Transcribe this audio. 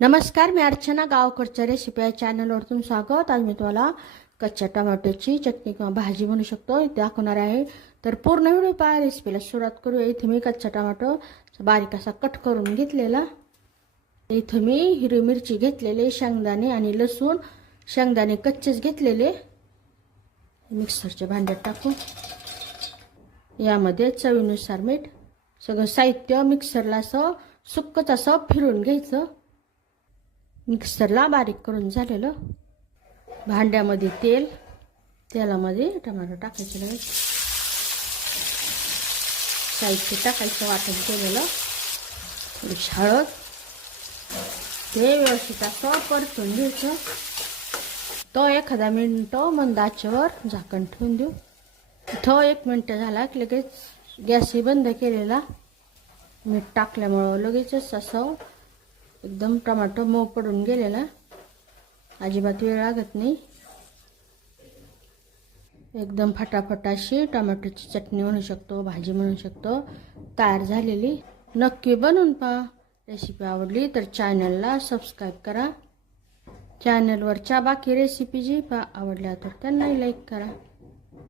नमस्कार, मी अर्चना. गावकडच्या रेसिपी या चॅनलवर तुमचं स्वागत. आज मी तुम्हाला कच्च्या टोमॅटोची चटणी किंवा भाजी बनवू शकतो इथे दाखवणार आहे. तर पूर्ण व्हिडिओ पहा. रेसिपीला सुरुवात करूया. इथे मी कच्चा टोमॅटो बारीक असा कट करून घेतलेला. इथे मी हिरवी मिरची घेतलेले, शेंगदाणे आणि लसूण. शेंगदाणे कच्चेच घेतलेले. मिक्सरच्या भांड्यात टाकू. यामध्ये चवीनुसार मीठ. सगळं साहित्य मिक्सरला असं सुक्कच असं फिरून घ्यायचं. मिक्सरला बारीक करून झालेलं. भांड्यामध्ये तेलामध्ये टोमॅटो टाकायचे. लगेच साहित्य टाकायचं वाटण केलेलं. थोडीशी हळद. ते व्यवस्थित असं परतून घ्यायचं. तो एखादा मिनिट मंद आचेवर झाकण ठेवून देऊ. इथं 1 मिनिट झाला की लगेच गॅसही बंद केलेला. मीठ टाकल्यामुळं लगेचच असं एकदम टोमॅटो मऊ पडून गेलेला. अजिबात वेळ लागत नाही. एकदम फटाफट अशी टोमॅटोची चटणी बनवू शकतो, भाजी बनवू शकतो तयार झालेली. नक्की बनवून पहा. रेसिपी आवडली तर चॅनलला सबस्क्राईब करा. चॅनलवरच्या बाकी रेसिपी जी आवडल्या तर त्यांनाही लाईक करा.